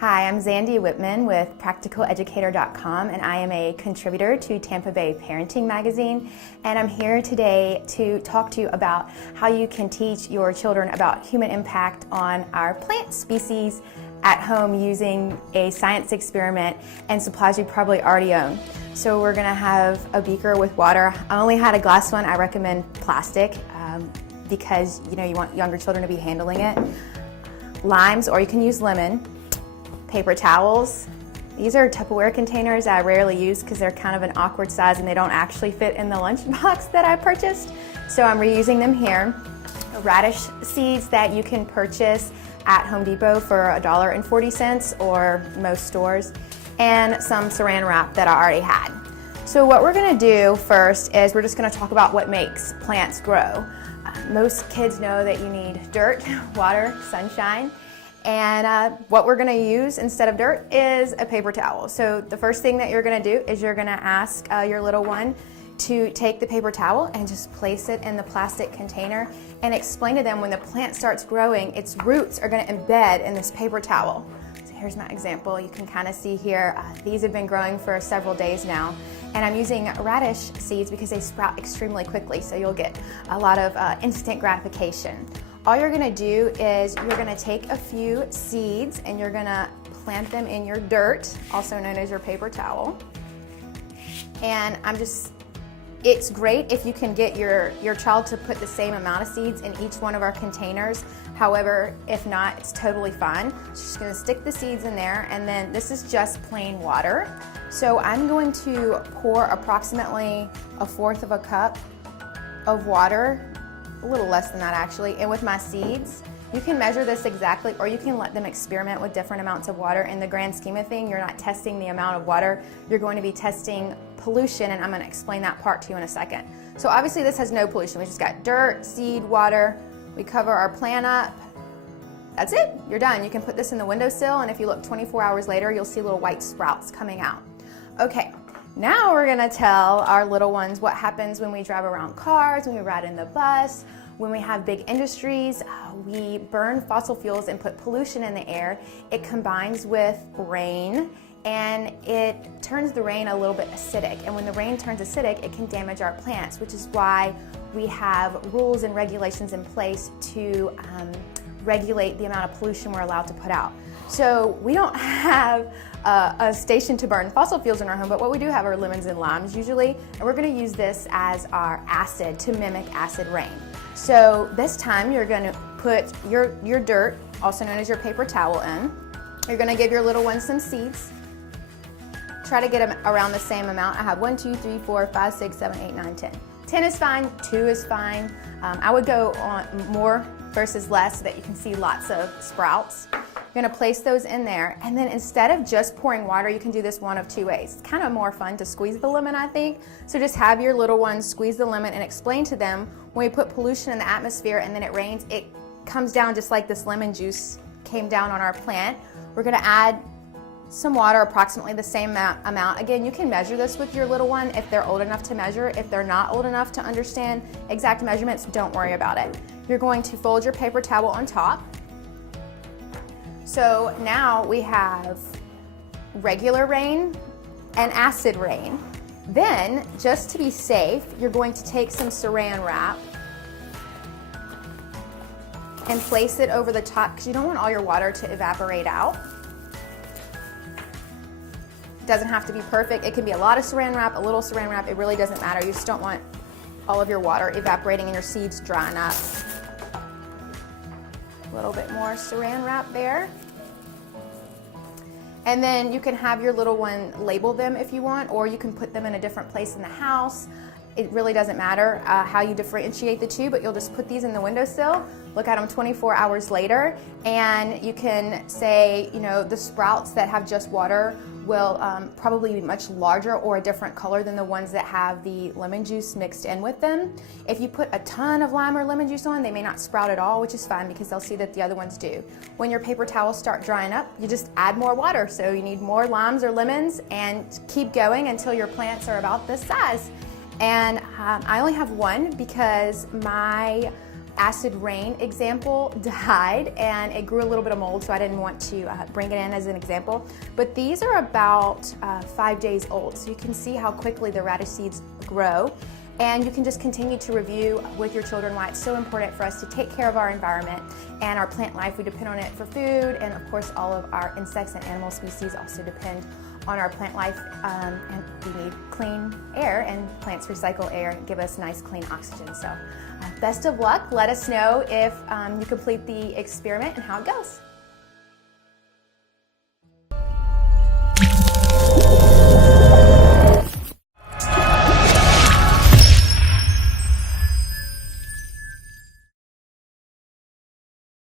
Hi, I'm Xandy Whitman with PracticalEducator.com, and I am a contributor to Tampa Bay Parenting Magazine. And I'm here today to talk to you about how you can teach your children about human impact on our plant species at home using a science experiment and supplies you probably already own. So we're gonna have a beaker with water. I only had a glass one. I recommend plastic because you want younger children to be handling it. Limes, or you can use lemon. Paper towels. These are Tupperware containers I rarely use because they're kind of an awkward size and they don't actually fit in the lunchbox that I purchased. So I'm reusing them here. Radish seeds that you can purchase at Home Depot for $1.40 or most stores, and some saran wrap that I already had. So what we're gonna do first is we're just gonna talk about what makes plants grow. Most kids know that you need dirt, water, sunshine. And what we're gonna use instead of dirt is a paper towel. So the first thing that you're gonna do is you're gonna ask your little one to take the paper towel and just place it in the plastic container and explain to them when the plant starts growing, its roots are gonna embed in this paper towel. So here's my example. You can kind of see here, these have been growing for several days now. And I'm using radish seeds because they sprout extremely quickly, so you'll get a lot of instant gratification. All you're gonna do is you're gonna take a few seeds and you're gonna plant them in your dirt, also known as your paper towel. And it's great if you can get your child to put the same amount of seeds in each one of our containers. However, if not, it's totally fine. So just gonna stick the seeds in there, and then this is just plain water. So I'm going to pour approximately 1/4 of a cup of water, a little less than that actually, and with my seeds. You can measure this exactly, or you can let them experiment with different amounts of water. In the grand scheme of things, you're not testing the amount of water, you're going to be testing pollution, and I'm going to explain that part to you in a second. So obviously this has no pollution. We just got dirt, seed, water. We cover our plant up. That's it, you're done. You can put this in the windowsill, and if you look 24 hours later, you'll see little white sprouts coming out. Okay. Now we're gonna tell our little ones what happens when we drive around cars, when we ride in the bus, when we have big industries. We burn fossil fuels and put pollution in the air. It combines with rain and it turns the rain a little bit acidic. And when the rain turns acidic, it can damage our plants, which is why we have rules and regulations in place to regulate the amount of pollution we're allowed to put out. So we don't have a station to burn fossil fuels in our home, but what we do have are lemons and limes usually, and we're gonna use this as our acid to mimic acid rain. So this time you're gonna put your dirt, also known as your paper towel, in. You're gonna give your little one some seeds. Try to get them around the same amount. I have 1, 2, 3, 4, 5, 6, 7, 8, 9, 10. 10 is fine, 2 is fine. I would go on more versus less so that you can see lots of sprouts. You're gonna place those in there, and then instead of just pouring water, you can do this one of two ways. It's kind of more fun to squeeze the lemon, I think. So just have your little ones squeeze the lemon and explain to them when we put pollution in the atmosphere and then it rains, it comes down just like this lemon juice came down on our plant. We're gonna add some water, approximately the same amount. Again, you can measure this with your little one if they're old enough to measure. If they're not old enough to understand exact measurements, don't worry about it. You're going to fold your paper towel on top. So now we have regular rain and acid rain. Then, just to be safe, you're going to take some saran wrap and place it over the top because you don't want all your water to evaporate out. It doesn't have to be perfect. It can be a lot of saran wrap, a little saran wrap. It really doesn't matter. You just don't want all of your water evaporating and your seeds drying up. A little bit more saran wrap there. And then you can have your little one label them if you want, or you can put them in a different place in the house. It really doesn't matter how you differentiate the two, but you'll just put these in the windowsill, look at them 24 hours later, and you can say, the sprouts that have just water will probably be much larger or a different color than the ones that have the lemon juice mixed in with them. If you put a ton of lime or lemon juice on, they may not sprout at all, which is fine because they'll see that the other ones do. When your paper towels start drying up, you just add more water. So you need more limes or lemons and keep going until your plants are about this size. And I only have one because my acid rain example died, and it grew a little bit of mold, so I didn't want to bring it in as an example. But these are about 5 days old, so you can see how quickly the radish seeds grow. And you can just continue to review with your children why it's so important for us to take care of our environment and our plant life. We depend on it for food, and of course all of our insects and animal species also depend on our plant life, and we need clean air, and plants recycle air and give us nice clean oxygen. So best of luck. Let us know if you complete the experiment and how it goes.